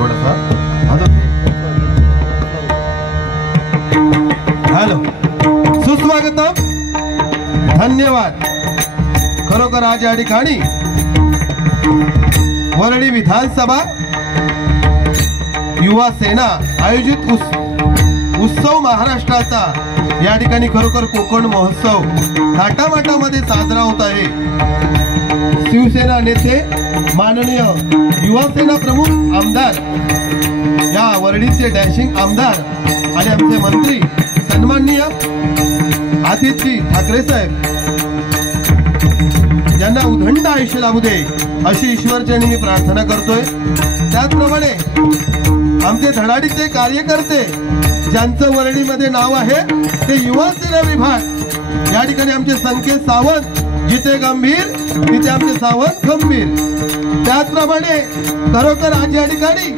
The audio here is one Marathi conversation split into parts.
थोडासा. हॅलो, सुस्वागतम, धन्यवाद. खरोखर आज या ठिकाणी वरळी विधानसभा युवा सेना आयोजित उत्सव महाराष्ट्राचा या ठिकाणी खरोखर कोकण महोत्सव थाटामाटामध्ये साजरा होत आहे. शिवसेना नेते माननीय युवा सेना प्रमुख आमदार, या वरळीचे डॅशिंग आमदार आणि आमचे मंत्री सन्माननीय आदित्य ठाकरे साहेब यांना उदंड आयुष्य लाभू दे अशी ईश्वरचरणी मी प्रार्थना करतोय. त्याचप्रमाणे आमचे धडाडीचे कार्यकर्ते ज्यांचं वरळीमध्ये नाव आहे ते युवा सेना विभाग, या ठिकाणी आमचे संकेत सावंत, जिथे गंभीर तिथे आमचे सावंत गंभीर. त्याचप्रमाणे खरोखर आज या ठिकाणी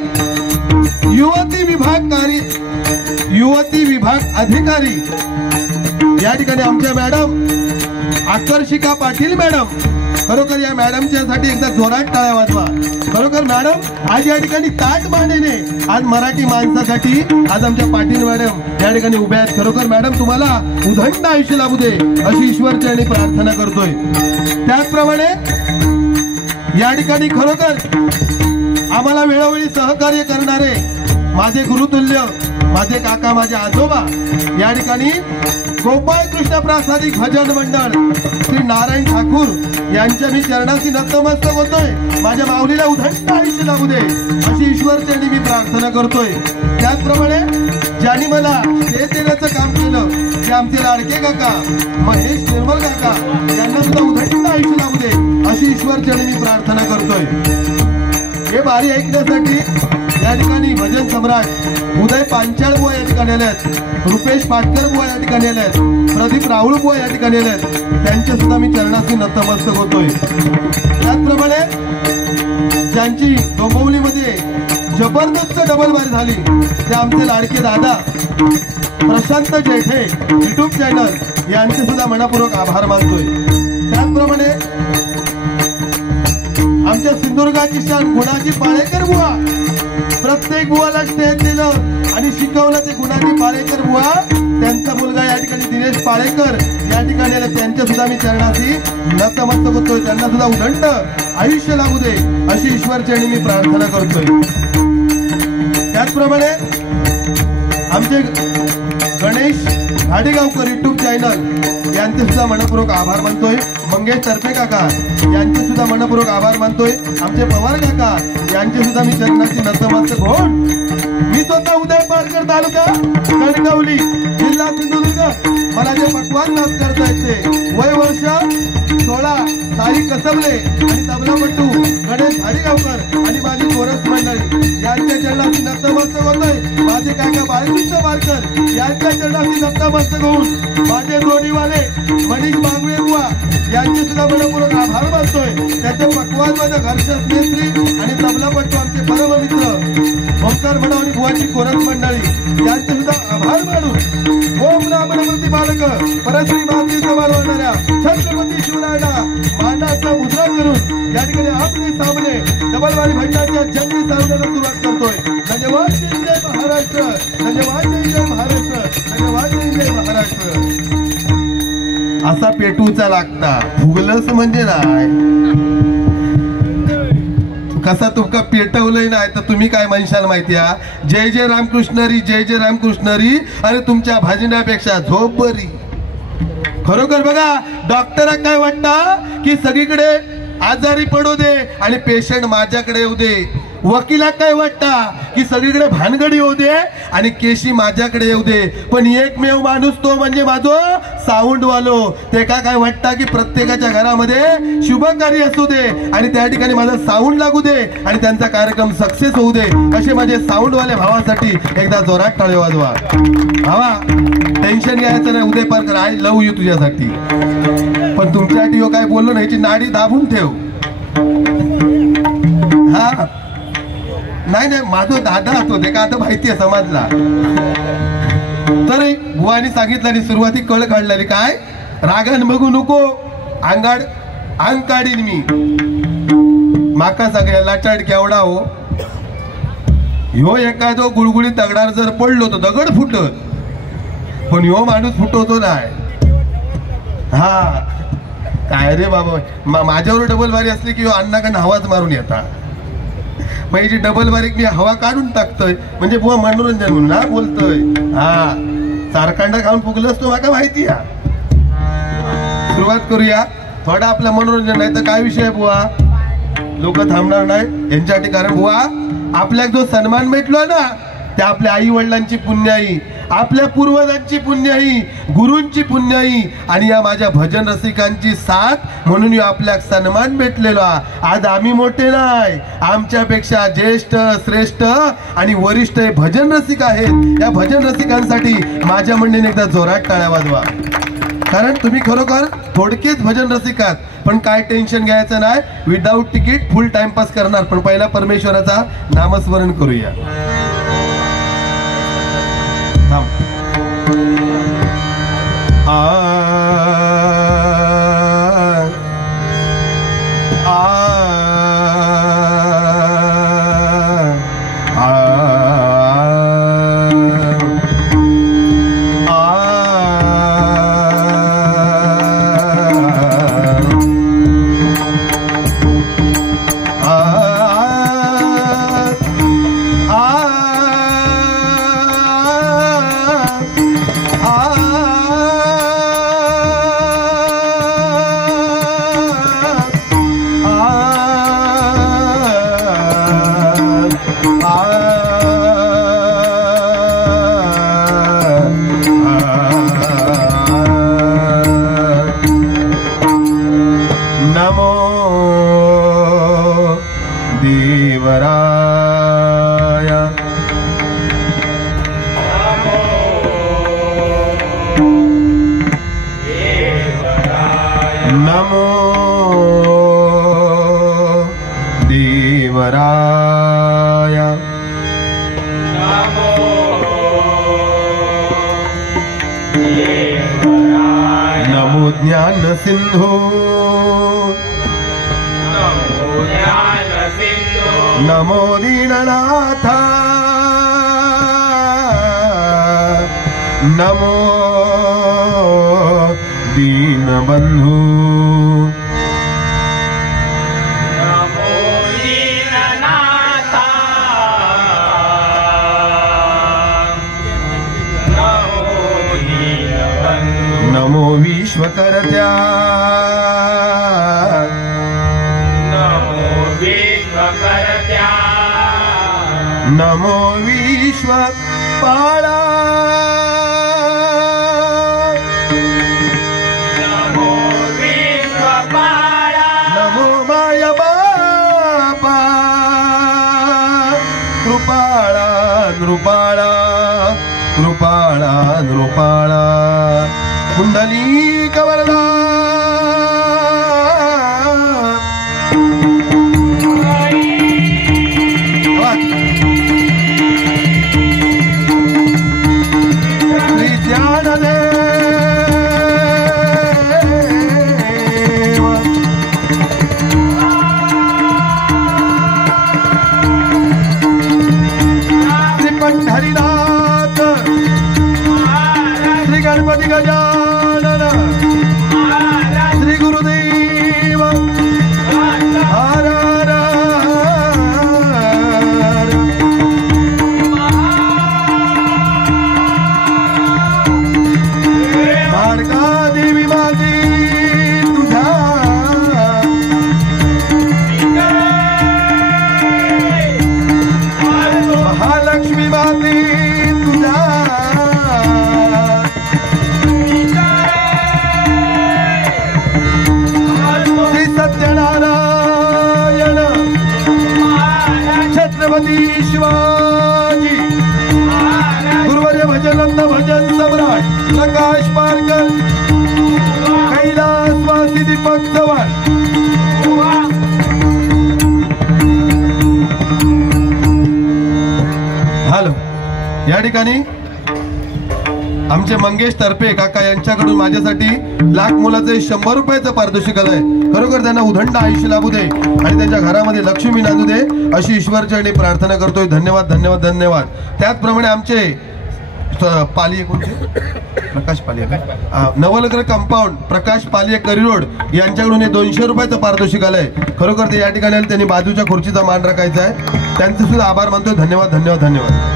युवती विभाग अधिकारी या ठिकाणी आमच्या मॅडम आकर्षिका पाटील मॅडम, खरोखर या मॅडमच्यासाठी एकदा जोरात टाळ्या वाजवा. खरोखर मॅडम आज या ठिकाणी ताट मानेने आज मराठी माणसासाठी आज आमच्या पाटील मॅडम या ठिकाणी उभ्या आहेत. खरोखर मॅडम तुम्हाला उदंड आयुष्य लाभू दे अशी ईश्वरचरणी प्रार्थना करतोय. त्याचप्रमाणे या ठिकाणी खरोखर आम्हाला वेळोवेळी सहकार्य करणारे माझे गुरुतुल्य, माझे काका, माझे आजोबा, या ठिकाणी गोपाळ कृष्ण प्रासादिक भजन मंडळ श्री नारायण ठाकूर यांच्या मी चरणाशी नतमस्तक होतोय. माझ्या माऊलीला उदंड आयुष्य लाभू दे अशी ईश्वरचरणी मी प्रार्थना करतोय. त्याचप्रमाणे ज्यांनी मला शेत देण्याचं काम केलं ते आमचे लाडके काका महेश निर्मल काका, यांना सुद्धा उदंड आयुष्य लाभू दे अशी ईश्वरचरणी मी प्रार्थना करतोय. हे बारी ऐकण्यासाठी या ठिकाणी भजन सम्राट उदय पांचाळ बुवा या ठिकाणी आले आहेत, रुपेश पाटकर बुवा या ठिकाणी आले आहेत, प्रदीप राहुळ बुवा या ठिकाणी आले आहेत. त्यांच्या सुद्धा मी चरणाशी नतमस्तक होतोय. त्याचप्रमाणे ज्यांची डोंबिवलीमध्ये जबरदस्त डबलबारी झाली ते आमचे लाडके दादा प्रशांत जेठे युट्यूब चॅनल यांचे सुद्धा मनपूर्वक आभार मानतोय. त्याचप्रमाणे आमच्या सिंधुदुर्गाची शान गुणाजी पाळेकर बुवा, प्रत्येक बुवाला स्टेज दिलं आणि शिकवलं ते गुणाजी पाळेकर बुवा. त्यांचा मुलगा या ठिकाणी दिनेश पाळेकर या ठिकाणी आले, त्यांच्या सुद्धा मी चरणाशी नतमस्तक होतोय. त्यांना सुद्धा उदंड आयुष्य लाभू दे अशी ईश्वरचरणी मी प्रार्थना करतोय. त्याचप्रमाणे आमचे गणेश घाडेगावकर युट्यूब चॅनल यांचे सुद्धा मनपूर्वक आभार मानतोय. मंगेश तरफे काका यांचे सुद्धा मनपूर्वक आभार मानतोय. आमचे पवार काका यांचे सुद्धा मी चरणाची नतमस्तक होऊन मी स्वतः उदय पालघर तालुका कणकवली जिल्हा सिंधुदुर्ग, मला जे पक्वान नाच करता येते, वय वर्ष 16, तारीख कसबले आणि तबलापट्टू गणेश घाडेगावकर आणि माझी कोरस मंडळी यांच्या चरणाची नतमस्तक होतोय. माझे काका बाळकृष्ण बारकर यांच्या चरणाची नतमस्तक होऊन माझे जोडीवाले मनीष बांगवे बुवा यांचे सुद्धा मनपूर्वक आभार मानतोय. त्याचे पक्वान घर्षद मेत्री आणि तबलापट्टू आमचे परममित्र ओंकार म्हणवणी बुवाची कोरस मंडळी यांचे सुद्धा आभार मानून ओम रामप्रती बालक परश्री मातृ सांभाळणाऱ्या छत्रपती शिवरायांना मानाचा मुद्रा करून या ठिकाणी आपले सामने डबलबारी भजनाच्या जंगी सामन्याला सुरुवात करतोय. धन्यवाद. जय महाराष्ट्र. धन्यवाद. जय महाराष्ट्र. धन्यवाद. जय महाराष्ट्र. असा पेटूचा लागता फुगलंच म्हणजे नाही, कसा तुमका पेटवलंय नाही तर तुम्ही काय म्हणशाल माहिती आहे, जय जय रामकृष्णरी, जय जय रामकृष्णरी, अरे तुमच्या भाजण्यापेक्षा झोप बरी. खरोखर बघा, डॉक्टरांना काय वाटतं की सगळीकडे आजारी पडू दे आणि पेशंट माझ्याकडे येऊ दे. वकिला काय वाटतं की सगळीकडे भानगडी येऊ दे आणि केशी माझ्याकडे येऊ दे. पण एकमेव माणूस तो म्हणजे माझो साऊंड वालो. ते काय वाटतं की प्रत्येकाच्या घरामध्ये शुभ कार्य असू दे आणि त्या ठिकाणी माझा साऊंड लागू दे आणि त्यांचा कार्यक्रम सक्सेस होऊ दे. असे माझे साऊंड वाले भावासाठी एकदा जोरात टाळे वाजवा. भावा, टेन्शन घ्यायचं नाही, उदय पारकर आय लव्ह यू तुझ्यासाठी. पण तुमच्यासाठी काय बोललो नाही, याची नाडी दाबून ठेव. हा नाही नाही, माझा दादा होतो ते का आता माहिती आहे समाजला. तर बुवानी सांगितलं आणि सुरुवाती कळ काढलेली काय, रागान बघू नको, अंग काढीन मी. माका सगळ्या लाचाड केवढा हो. ह्यो एखादो गुळगुळीत दगडार जर पडलो तर दगड फुटत, पण ह्यो माणूस फुटवतो नाही. हा काय रे बाबा, माझ्यावर डबल बारी असली की अण्णाकडनं हवाच मारून येतात. मग याची डबल बारीक मी हवा काढून टाकतोय म्हणजे बुवा मनोरंजन म्हणून हा बोलतोय. हा चारकांडा खाऊन फुगलंच तो माका माहिती आहे. सुरुवात करूया थोडा आपलं मनोरंजन. नाही तर काय विषय बुवा, लोक थांबणार नाही यांच्यासाठी. कारण बुवा आपल्याला जो सन्मान भेटलो ना त्या आपल्या आई वडिलांची पुण्याई, आपल्या पूर्वजांची पुण्याई, गुरूंची पुण्याई आणि या माझ्या भजन रसिकांची साथ म्हणून आपल्या सन्मान भेटलेला. आज आम्ही मोठे नाही, आमच्यापेक्षा ज्येष्ठ श्रेष्ठ आणि वरिष्ठ हे भजन रसिक आहेत. या भजन रसिकांसाठी माझ्या मंडळीने एकदा जोरात टाळ्या वाजवा. कारण तुम्ही खरोखर थोडकेच भजन रसिक आहात. पण काय टेन्शन घ्यायचं नाही, विदाऊट तिकीट फुल टाइमपास करणार. पण पहिला परमेश्वराचा नामस्मरण करूया. सिंधु नमो दीननाथ नमो दीनबंधु नमो विश्वकर्त्या नमो विश्वकर्त्या नमो विश्वपाला नमो विश्वपाला नमो माया बापा कृपाळा नृपाळा कृपाळा नृपाळा कुंडलिक वरदा श्री ज्ञानदेव श्री पंढरीनाथ श्री गणपती गजानन श्री गुरुदेव हर हर माडका देवी माते तुझ्या महालक्ष्मी माते तुझ्या सत्यनारायण छत्रपती शिवाजी गुरुवर्य भजनंद भजन सम्राट प्रकाश पारकर कैलासवासी दीपक चव्हाण हॅलो. या ठिकाणी आमचे मंगेश तरपे काका यांच्याकडून माझ्यासाठी लाख मोलाचे 100 रुपयाचं पारितोषिक आलंय. खरोखर त्यांना उदंड आयुष्य लाभू दे आणि त्यांच्या घरामध्ये लक्ष्मी नांदू दे अशी ईश्वरचरणी प्रार्थना करतोय. धन्यवाद धन्यवाद धन्यवाद. त्याचप्रमाणे आमचे पालिये कोणते प्रकाश पालिये नवलग्र कंपाऊंड प्रकाश पालिये करिरोड यांच्याकडून 200 रुपयाचं पारितोषिक आलंय. खरोखर ते या ठिकाणी आले, त्यांनी बाजूच्या खुर्चीचा मान राखायचा आहे. त्यांचे सुद्धा आभार मानतोय. धन्यवाद धन्यवाद धन्यवाद.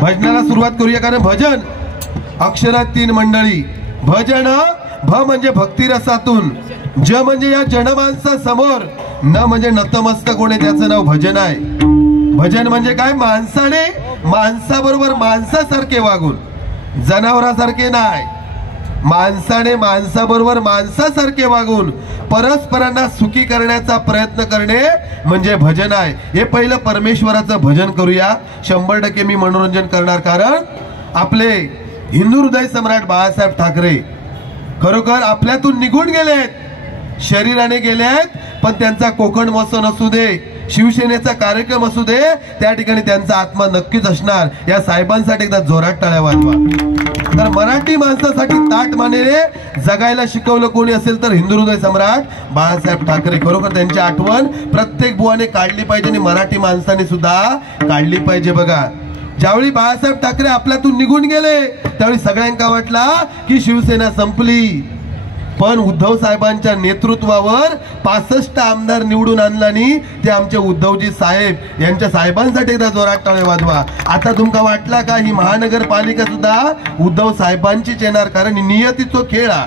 भजनाला सुरुवात करूया, कारण भजन अक्षरात 3 मंडळी. भजन भ म्हणजे भक्तिरसातून, ज म्हणजे या जनमानसा समोर, न म्हणजे नतमस्तक होणे, त्याचं नाव भजन आहे. भजन म्हणजे काय? माणसाने माणसाबरोबर माणसासारखे वागून, जनावरासारखे नाही. माणसाने माणसाबरोबर माणसासारखे वागून परस्परांना सुखी करण्याचा प्रयत्न करणे म्हणजे भजन आहे. हे पहिलं परमेश्वराचं भजन करूया. 100% मी मनोरंजन करणार, कारण आपले हिंदू हृदय सम्राट बाळासाहेब ठाकरे खरोखर आपल्यातून निघून गेलेत, शरीराने गेलेत, पण त्यांचा कोकण महोत्सव असू दे, शिवसेनेचा कार्यक्रम असू दे, त्या ठिकाणी त्यांचा आत्मा नक्कीच असणार. या साहेबांसाठी एकदा जोरात टाळ्या वाजवा. तर मराठी माणसासाठी ताट मानेने जगायला शिकवलं कोणी असेल तर हिंदू हृदय सम्राट बाळासाहेब ठाकरे. खरोखर त्यांची आठवण प्रत्येक बुवाने काढली पाहिजे आणि मराठी माणसाने सुद्धा काढली पाहिजे. बघा, ज्यावेळी बाळासाहेब ठाकरे आपल्यातून निघून गेले त्यावेळी सगळ्यांना वाटला की शिवसेना संपली, पण उद्धव साहेबांच्या नेतृत्वावर 65 आमदार निवडून आणलानी ते आमचे उद्धवजी साहेब. यांच्या साहेबांसाठी एकदा जोरात टाळ्या वाजवा. आता तुमका वाटला का ही महानगरपालिका सुद्धा उद्धव साहेबांचीच येणार, कारण नियतीचो खेळ हा.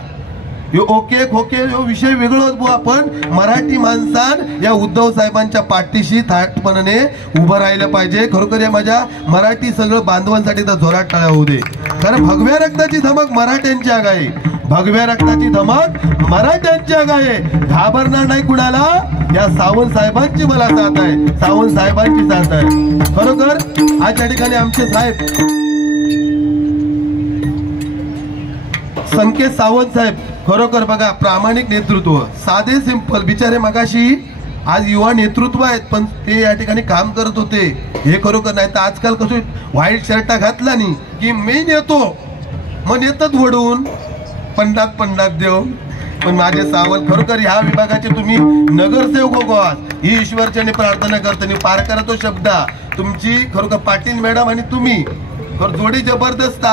ओके खोके विषय वेगळोच बुवा, पण मराठी माणसान या उद्धव साहेबांच्या पाठीशी थाटपणाने उभं राहिलं पाहिजे. खरोखर या माझ्या मराठी सगळं बांधवांसाठी एकदा जोरात टाळ्या होऊ दे, कारण भगव्या रक्ताची धमक मराठ्यांची आग आहे. भगव्या रक्ताची धमक मराठ्यांची आग आहे. घाबरणार नाही कुणाला. या सावंत साहेबांची मला साथ आहे, सावंत साहेबांची साथ आहे. खरोखर आज या ठिकाणी आमचे साहेब संकेत सावंत साहेब, खरोखर बघा प्रामाणिक नेतृत्व, साधे सिंपल. बिचारे मगाशी आज युवा नेतृत्व आहेत, पण ते या ठिकाणी काम करत होते. हे खरोखर नाही तर आजकाल कसं व्हाईट शर्टा घातला नाही की मी नेतो, मग येतात वडून पन्नास देव. पण माझे सावल खरोखर ह्या विभागाचे तुम्ही नगरसेवक हो आहात, ही ईश्वरचरणी प्रार्थना करताना पार करा तो शब्द तुमची. खरोखर पाटील मॅडम आणि तुम्ही जोडी जबरदस्त.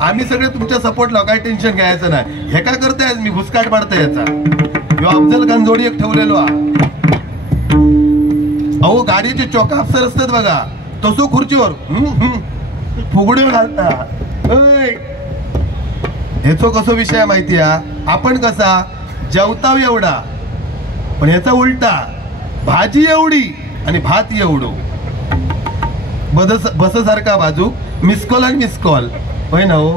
आम्ही सगळे तुमच्या सपोर्टला, काय टेन्शन घ्यायचं नाही. हे काय करताय मी भुसकाट पाडतोय याचा. अफजल खान जोडी एक ठेवलेलो. अहो गाडीचे चोका अफसर असतात बघा, तसो खुर्चीवर फुगडे घालता. ह्याचो कसो विषय माहिती आहे, आपण कसा जेवताव एवढा पण ह्याचा उलटा, भाजी एवढी आणि भात एवढो. बस सारखा बाजू मिसकॉल आणि मिसकॉल होय ना हो.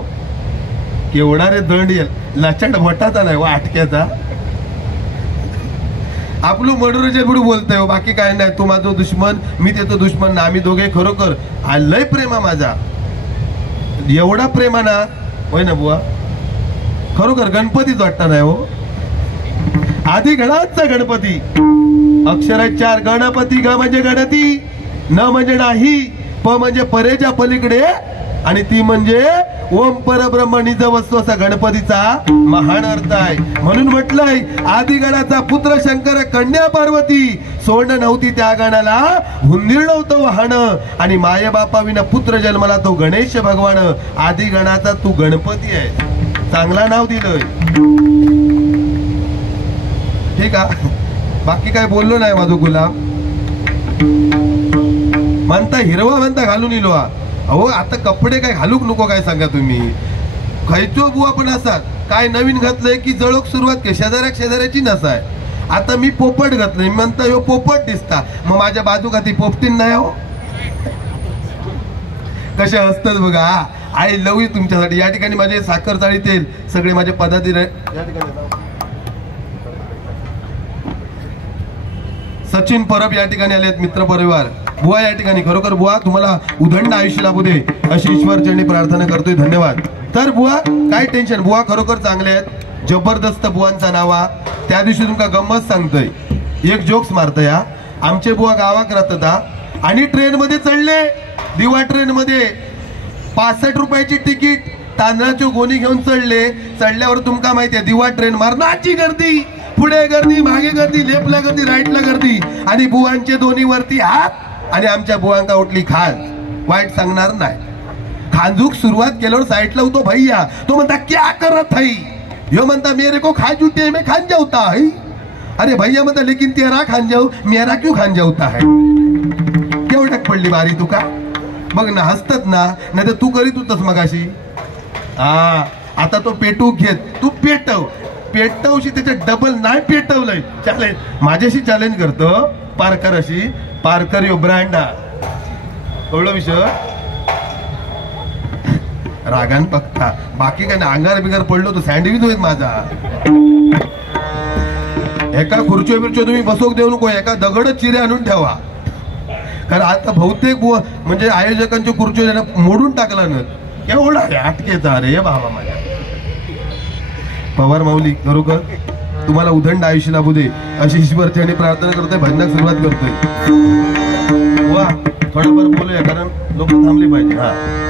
केवढा रे दंड येईल लाचाड मोठाचा नाही वा आटक्याचा. आपलं मनोरंजन म्हणून बोलतोय हो, बाकी काय नाही. तू माझा दुश्मन मी त्याचा दुश्मन ना, आम्ही दोघे खरोखर लय प्रेमा माझा, एवढा प्रेमाना होय ना बुवा. खरोखर गणपतीच वाटता नाही हो. आधी गणाचा गणपती, अक्षर 4 गणपती. ग म्हणजे गणती, न म्हणजे नाही, प म्हणजे परेच्या पलीकडे, आणि ती म्हणजे ओम परब्रह्म निज वस्तू असा गणपतीचा महान अर्थ आहे. म्हणून म्हटलंय आदी गणाचा पुत्र शंकर कन्या पार्वती, सोंड नव्हती त्या गणाला हुंदीर नव्हतं वाहन, आणि माये बापा विना पुत्र जन्मला तो गणेश भगवान. आदी गणाचा तू गणपती आहे, चांगला नाव दिलंय. ठीक आहे, बाकी काय बोललो नाही. माझो गुलाम म्हणता हिरवा म्हणता घालून इलो. अहो आता कपडे काय घालूक नको काय सांगा तुम्ही. खायचो बुवा पण असतात काय नवीन घातलंय की जळोक सुरुवात के शेजाऱ्याची नसाय. आता मी पोपट घातलंय, म्हणता ह्यो पोपट दिसता, मग माझ्या बाजू का ती पोपटीन नाही हो. कसे असतात बघा. आय लव यू तुमच्यासाठी. या ठिकाणी माझे साखर चाळी तेल सगळे माझे पदाधिकारी या ठिकाणी. सचिन परब या ठिकाणी आलेत, मित्र परिवार. बुवा या ठिकाणी खरोखर बुवा तुम्हाला उदंड आयुष्य लाभू दे अशी ईश्वरचरणी प्रार्थना करतोय. धन्यवाद. तर बुवा काय टेन्शन, बुवा खरोखर चांगले आहेत, जबरदस्त बुवांचा नावा. त्या दिवशी तुमका गंमत सांगतोय, एक जोक्स मारतोय. आमचे बुवा गावात राहतात आणि ट्रेन मध्ये चढले, दिवा ट्रेन मध्ये. 65 रुपयाची तिकीट तांदळाची गोणी घेऊन चढल्यावर तुमका माहिती आहे दिवा ट्रेन मारणाची गर्दी, पुढे गर्दी, मागे गर्दी, लेफ्टला गर्दी, राईटला गर्दी आणि बुवांचे दोन्ही वरती हात आणि आमच्या बुवांका उठली खाज. वाईट सांगणार नाही. खांजूक सुरुवात केल्यावर साईडला होतो भैया, तो म्हणता क्या करत हई, ह्यो म्हणता मेरे को खाज उठती है मैं खान जाऊता है. अरे भैया म्हणता लेकिन तेरा खान जाऊ मेरा क्यों खान जाऊता है. केवढक पडली बारी तुका. बघ ना हसतात ना, नाही तर तू करीत होतस मगाशी. आता तो पेटू घेत, तू पेटवशी त्याच्या डबल नाही पेटवलंय. चॅलेंज माझ्याशी चॅलेंज करतो पारकर अशी. पारकर यो ब्रँड कळलं विषय. रागान बघता बाकी काय ना, अंगार बिगार पडलो तो सँडविच होईल माझा. एका खुर्ची बिर्ची तुम्ही बसवूक देऊ नको, एका दगड चिरे आणून ठेवा. कारण आता बहुतेक म्हणजे आयोजकांच्या खुर्ची मोडून टाकला ना. एवढा अटकेचा रे बाबा माझ्या. पवार माऊली खरोखर तुम्हाला उदंड आयुष्य लाभू दे अशी ईश्वरचरणी प्रार्थना करतोय. भजनाक सुरुवात करतोय. वा थोडंफार बोलूया कारण लोक थांबली पाहिजे.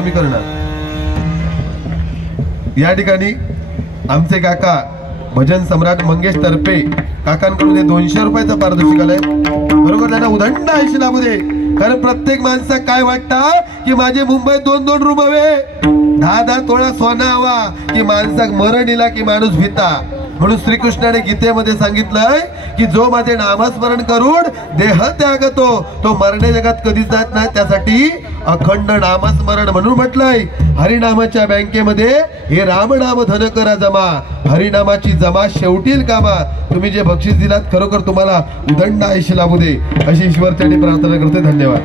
कमी करणार. या ठिकाणी आमचे काका भजन सम्राट मंगेश तर्फे काकांकडून 200 रुपयाचा पारितोषिक आलंय. बरोबर, त्यांना उदंड आयुष्य लाभू दे. कारण प्रत्येक माणसाक काय वाटतं की माझे मुंबईत 2-2 रूम हवे, 10-10 तोळा सोना हवा, की माणसाक मरण इला की माणूस भिता. म्हणून श्रीकृष्णाने गीतेमध्ये सांगितलंय की जो माझे नामस्मरण करून देह त्यागतो तो मरणे जगात कधीच जात नाही. त्यासाठी अखंड नामस्मरण म्हणून म्हटलंय. हरिनामाच्या बँकेमध्ये हे रामनाम धन करा जमा, हरिनामाची जमा शेवटील कामा. तुम्ही जे बक्षीस दिलात खरोखर तुम्हाला उदंड आयुष्य लाभू दे अशी ईश्वरचरणी प्रार्थना करते. धन्यवाद.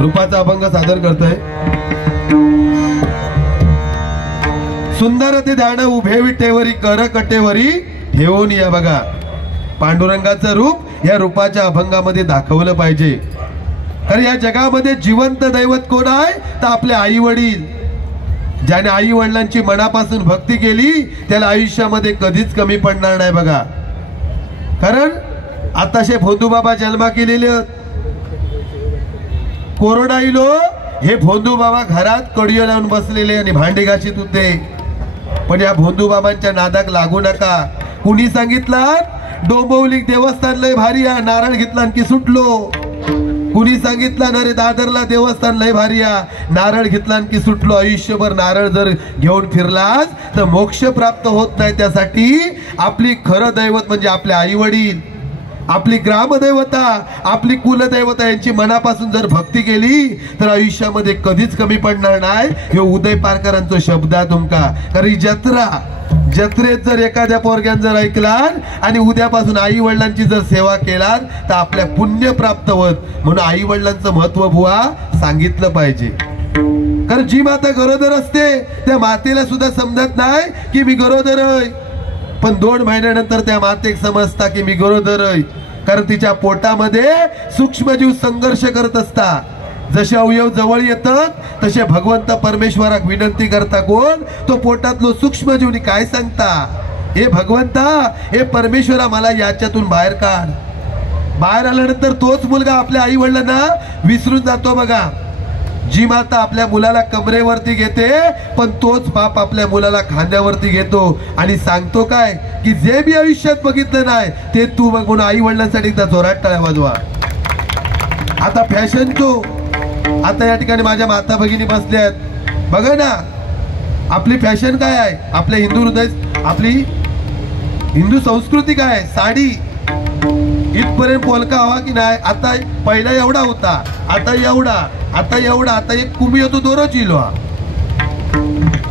रूपाचा अभंग सादर करतोय. सुंदर ते ध्यान उभे विटेवरी कर कटेवरी ठेवून या. बघा, पांडुरंगाचं रूप या रूपाच्या अभंगामध्ये दाखवलं पाहिजे. कारण या जगामध्ये जिवंत दैवत कोण आहे तर आपले आई वडील. ज्याने आई वडिलांची मनापासून भक्ती केली त्याला आयुष्यामध्ये कधीच कमी पडणार नाही. बघा, कारण आताशे भोंदू बाबा जन्मा केलेले कोरोना इलो हे भोंदू बाबा घरात कडियो लावून बसलेले आणि भांडे घाशीत होते. पण या भोंदू बाबांच्या नादाक लागू नका. कुणी सांगितलं डोंबिवली देवस्थान लय भारी आहे, नारळ घेतला की सुटलो. कुणी सांगितलं ना रे दादरला देवस्थान लय भारी आहे, नारळ घेतला की सुटलो. आयुष्यभर नारळ जर घेऊन फिरलास तर मोक्ष प्राप्त होत नाही. त्यासाठी आपली खरं दैवत म्हणजे आपले आई वडील, आपली ग्रामदैवता, आपली कुलदैवता यांची मनापासून जर भक्ती केली तर आयुष्यामध्ये कधीच कमी पडणार नाही. हे उदय पारकरांचा शब्द आहे तुमका. कारण जत्रेत जर एखाद्या पोरग्यान जर ऐकलात आणि उद्यापासून आई वडिलांची जर सेवा केलात तर आपल्या पुण्य प्राप्त होत. म्हणून आई वडिलांचं महत्व बुवा सांगितलं पाहिजे. कारण जी माता गरोदर असते त्या मातेला सुद्धा समजत नाही की मी गरोदर आहे, पण 2 महिन्यानंतर त्या मातेक समजता की मी गरोदर आहे. कारण तिच्या पोटामध्ये सूक्ष्मजीव संघर्ष करत असता. जसे अवयव जवळ येतात तसे भगवंत परमेश्वराक विनंती करता कोण तो पोटातलो सूक्ष्मजीवनी काय सांगता, हे भगवंता, हे परमेश्वरा मला याच्यातून बाहेर काढ. बाहेर आल्यानंतर तोच मुलगा आपल्या आई वडिलांना विसरून जातो. बघा, जी माता आपल्या मुलाला कमरेवरती घेते पण तोच बाप आपल्या मुलाला खांद्यावरती घेतो आणि सांगतो काय की जे बी आयुष्यात बघितलं नाही ते तू बघ. म्हणून आई वडिलांसाठी एकदा जोरात टाळ्या वाजवा. आता फॅशन तो आता या ठिकाणी माझ्या माता भगिनी बसल्या आहेत. बघा ना आपली फॅशन काय आहे, आपल्या हिंदू हृदय, आपली हिंदू संस्कृती काय आहे. साडी इथपर्यंत पोलका हवा की नाही. आता पहिला एवढा होता, आता एवढा, आता एवढा, आता एक कुमी येतो दोरच इलो.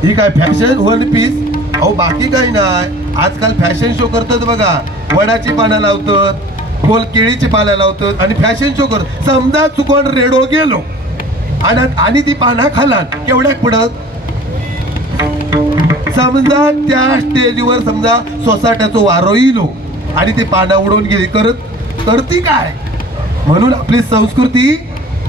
ही काय फॅशन 1 पीस. अहो बाकी काही नाही. आजकाल फॅशन शो करतात बघा. वडाची पानं लावतात, खोल केळीची पानं लावतात आणि फॅशन शो करतात. समजा चुकून रेडो गेलो आणि ती पानं खालात केवढ्याक पडत. समजा त्या स्टेजवर समजा सोसाट्याचा वारो इलो आणि ती पानं उडवून गेली करती काय. म्हणून आपली संस्कृती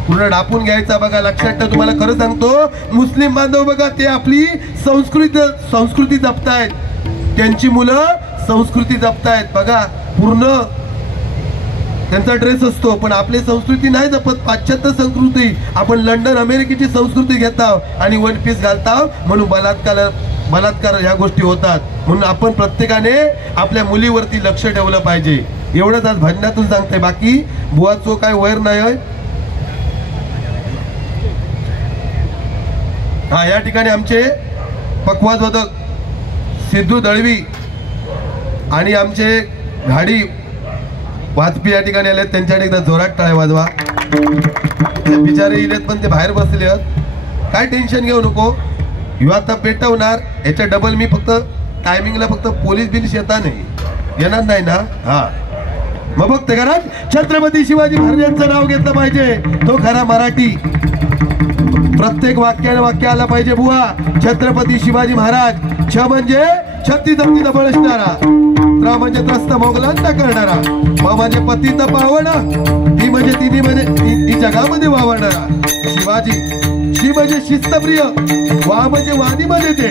पूर्ण डापून घ्यायचा. बघा लक्षात ठेवा, तुम्हाला खरं सांगतो मुस्लिम बांधव बघा ते आपली संस्कृती जपतायत, त्यांची मुलं संस्कृती जपतायत. बघा पूर्ण त्यांचा ड्रेस असतो पण आपली संस्कृती नाही जपत. पाश्चात्य संस्कृती आपण लंडन अमेरिकेची संस्कृती घेताव आणि 1 पीस घालताव म्हणून बलात्कार ह्या गोष्टी होतात. म्हणून आपण प्रत्येकाने आपल्या मुलीवरती लक्ष ठेवलं पाहिजे. एवढंच आज भजनातून सांगते. बाकी बुवाचो काय वैर नाही. हा या ठिकाणी आमचे पक्वादवादक सिद्धू दळवी आणि आमचे घाडी वाजपी या ठिकाणी आले. त्यांच्याकडे एकदा जोरात टाळ्या वाजवा. बिचारे इलेत पण ते बाहेर बसले आहेत. काय टेन्शन घेऊ नको. यू आता पेटवणार याच्या डबल मी फक्त टायमिंगला फक्त पोलीस बिलीस येता नाही येणार नाही ना. हा मग बघते घरात छत्रपती शिवाजी महाराजांचं नाव घेतलं पाहिजे. तो खरा मराठी. प्रत्येक वाक्याने वाक्य आला पाहिजे बुवा. छत्रपती शिवाजी महाराज. छ म्हणजे छत्तीस अगदी बळसणारा, त्र म्हणजे त्रस्त मोगलांना करणारा, म म्हणजे पतित पावण, ती म्हणजे तिन्ही म्हणजे ती जगामध्ये वावरणारा शिवाजी. शी म्हणजे शिस्तप्रिय, वा म्हणजे वाणीमध्ये ते,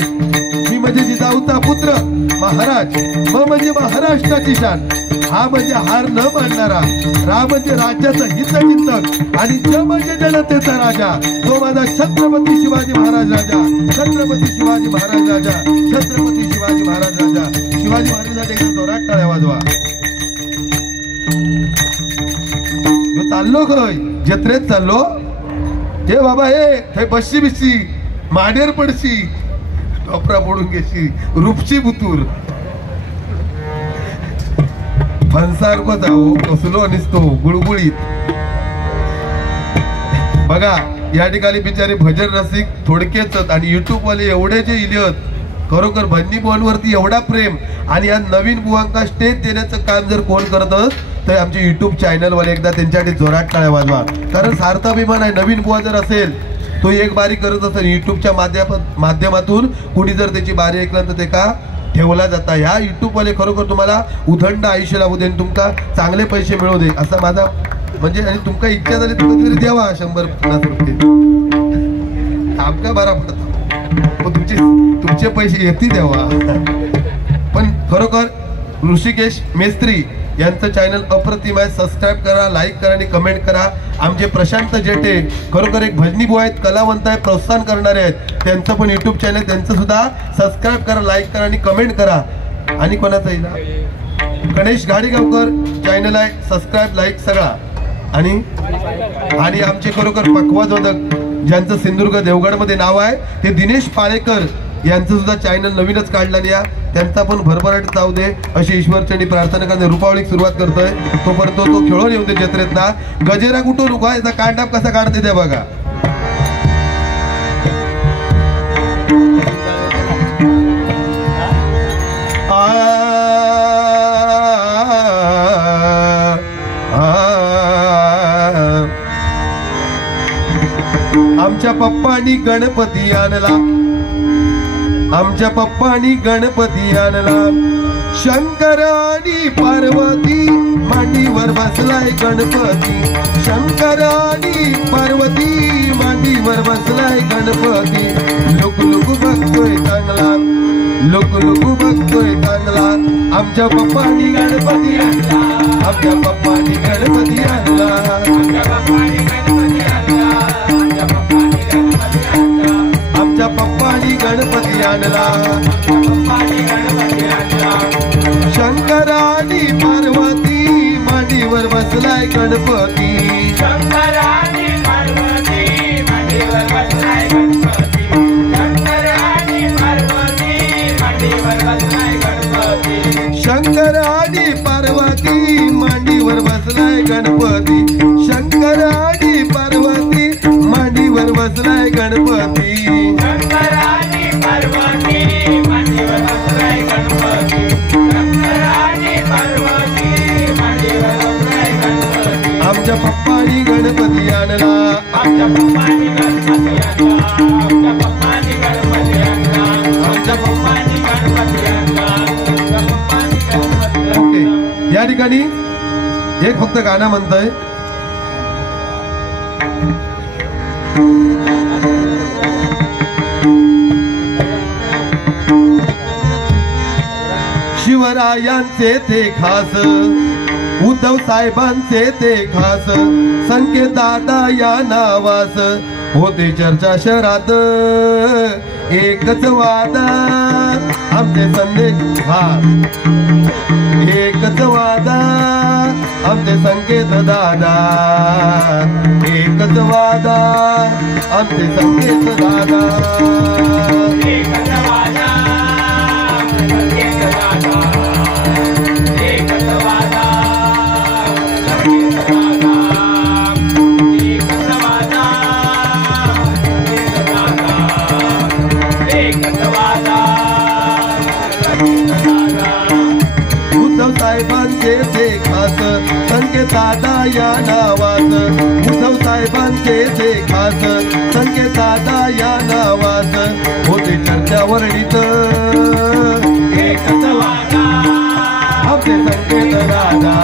मी म्हणजे जिजाऊचा पुत्र महाराज, म म्हणजे महाराष्ट्राची शान. हा म्हणजे हार न मानणारा, रा म्हणजे राज्याचा हितचिंतक आणि ज म्हणजे जनतेचा राजा, तो माझा छत्रपती शिवाजी महाराज राजा, छत्रपती शिवाजी महाराज राजा, छत्रपती शिवाजी महाराज राजा. शिवाजी महाराजांसाठी एकदा जोरात टाळ्या वाजवा. चाललो खय जत्रेत चाललो, हे बाबा हे बसशी बिशी माडेर पडशी टोपरा पडून घेशी रुपशी बुतूर फणसारखो जाऊ कसलो निसतो गुळगुळीत. बघा या ठिकाणी बिचारे भजन रसिक थोडकेच आणि युट्यूब वाले एवढे जे इलियत, खरोखर भजनी बुवांवरती एवढा प्रेम आणि या नवीन बुवांका स्टेज देण्याचं काम जर कोण करत तर आमचे युट्यूब चॅनल वाले एकदा त्यांच्यासाठी जोरात टाळ्या वाजवा. कारण सार्थ अभिमान आहे, नवीन बुवा जर असेल तो एक बारी करत असेल युट्यूबच्या माध्यमातून कुणी जर त्याची बारी ऐकलं तर ते का ठेवला जाता. ह्या युट्यूब वाले खरोखर तुम्हाला उदंड आयुष्य लावू दे, तुमका चांगले पैसे मिळवू दे असा माझा म्हणजे. आणि तुमका इच्छा झाली तुमका तरी द्यावा 100-50 रुपये आमका बरा पडतो, तुमचे पैसे येतील द्यावा. पण खरोखर ऋषिकेश मेस्त्री यांचं चॅनल अप्रतिम आहे. सबस्क्राईब करा, लाईक करा आणि कमेंट करा. आमचे प्रशांत जेठे खरोखर एक भजनी बुवा आहेत, कलावंत आहे, प्रोत्साहन करणारे आहेत, त्यांचं पण युट्यूब चॅनल, त्यांचं सुद्धा सबस्क्राईब करा, लाईक करा आणि कमेंट करा. आणि कोणाचं आहे ना गणेश गाडीगावकर चॅनल आहे, सबस्क्राईब लाईक सगळा. आणि आमचे खरोखर पक्वाजोदक ज्यांचं सिंधुदुर्ग देवगडमध्ये नाव आहे ते दिनेश पाळेकर यांचं सुद्धा चॅनल नवीनच काढलं या, त्यांचा पण भरभराट जाऊ दे अशी ईश्वरचरणी प्रार्थना करणे. रुपावळीक सुरुवात करतोय तोपर्यंत तो खेळून येऊ दे जत्रेत ना. गजेरा कुठं रुका याचा कांडाप कसा काढते त्या बघा. आमच्या पप्पानी गणपती आणला, आमच्या पप्पानी गणपती आणला, शंकर आणि पार्वती मांडीवर बसलाय गणपती, शंकर आणि पार्वती मांडीवर बसलाय गणपती. लुक लुक बघतोय चांगला, लुक लुक बघतोय चांगला. आमच्या पप्पानी गणपती आणला, आमच्या पप्पानी गणपती आणला, आमच्या पप्पानी गणपती आणला, आमच्या पप्पानी गणपती आणला, शंकर आणि पार्वती मांडीवर बसलाय गणपती, शंकर आणि पार्वती मांडीवर बसलाय गणपती, शंकर आणि पार्वती मांडीवर बसलाय गणपती, शंकर आणि पार्वती मांडीवर बसलाय गणपती, शंकर आणि पार्वती मांडीवर बसलाय गणपती, शंकर आणि पार्वती मांडीवर बसलाय गणपती, शंकर आणि पार्वती मांडीवर बसलाय गणपती. आमच्या पप्पानी गणपती आणला, आमच्या पप्पानी गणपती आणला, आमच्या पप्पानी गणपती आणला, आमच्या पप्पानी गणपती आणला, आमच्या पप्पानी गणपती आणला. ओके, या ठिकाणी एक फक्त गाणं म्हणतोय. शिवरायांचे ते खास, उद्धव साहेबांचे ते खास, संकेत दादा या नावास होते चर्चा शहरात एकच वाद. आमचे संदेश हा एकच वाद, आमचे संकेत दादा एकच वाद, आमचे संकेत दादा एकच वाद, संकेत दादा एकच वाद, संकेत दादा एकच वाद, संकेत दादा एकच वाद, संकेत दादा. उद्धव साहेबांचे ते खास, संकेत दादा या नावास, उद्धव साहेबांचे ते खास, संकेत दादा या नावास होते चर्चा वर्णित एकच वादा, आमचे संकेत दादा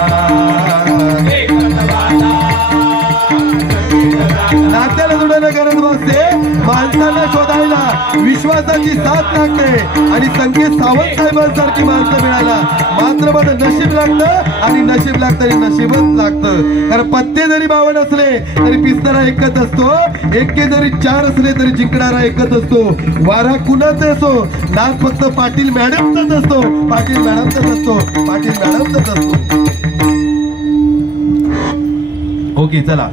एकच वादा, संकेत दादा. उडण करत बसते. माणसाला शोधायला विश्वासाची साथ लागते आणि संकेत सावंत साहेबांसारखी माणसं मिळायला मात्र माझं नशीब लागतं आणि नशीब लागतं आणि नशीबच लागतं. कारण पत्ते जरी 52 असले तरी पिसणारा एकच असतो. एक्के जरी 4 असले तरी जिंकणारा एकच असतो. वारा कुणाचा असो नाच फक्त पाटील मॅडमचाच असतो. पाटील मॅडमचाच असतो. पाटील मॅडमचाच असतो. ओके चला.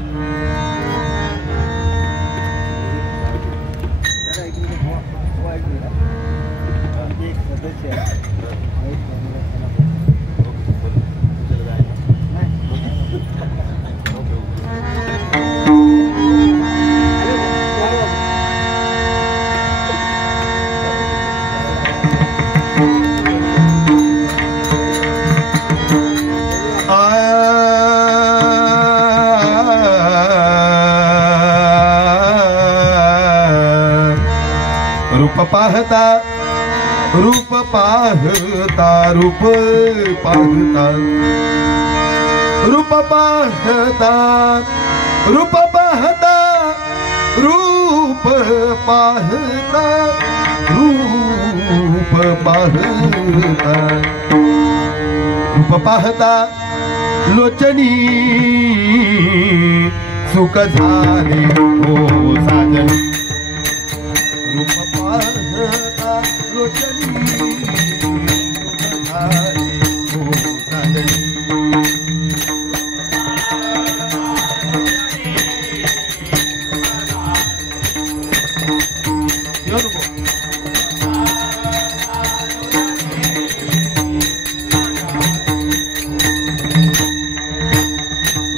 रूप पाहता रूप पाहता रूप पाहता रूप पाहता रूप पाहता रूप पाहता रूप पाहता रूप पाहता लोचनी सुख झाले हो साजनी. रूप पाहता लोचनी सुख झाले हो साजनी.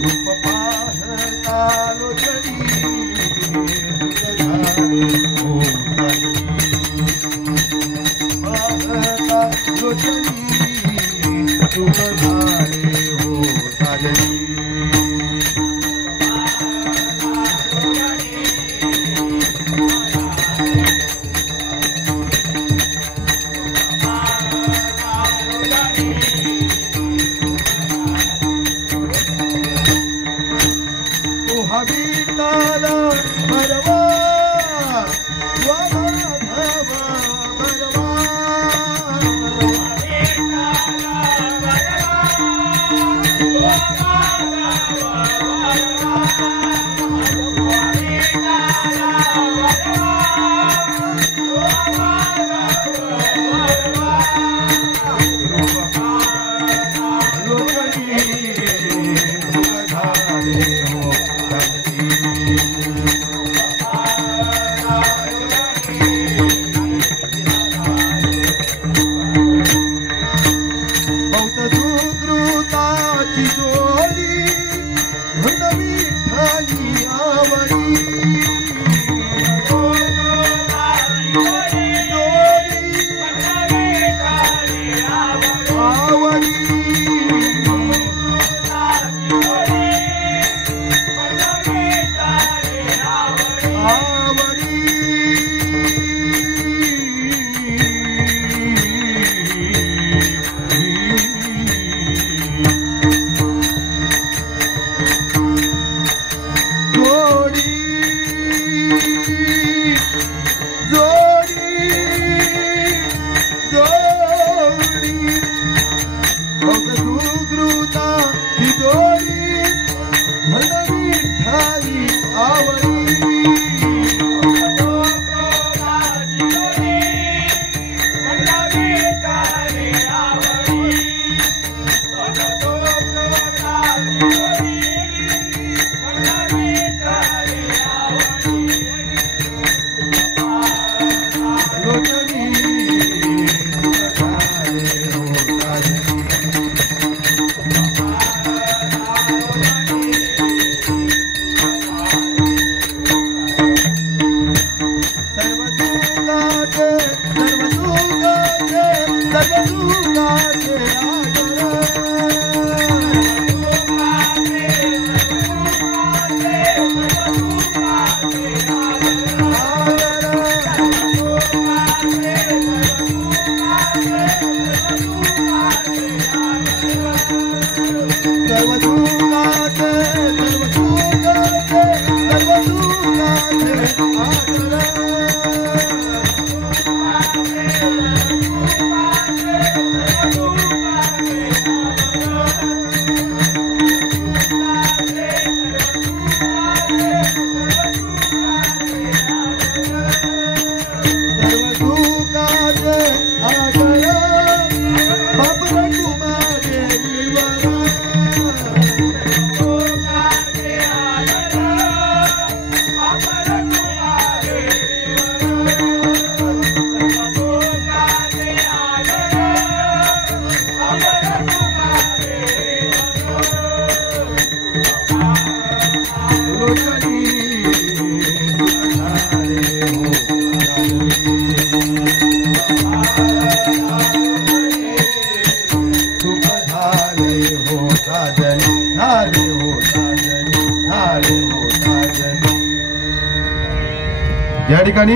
रूप पाहता लोचनी या ठिकाणी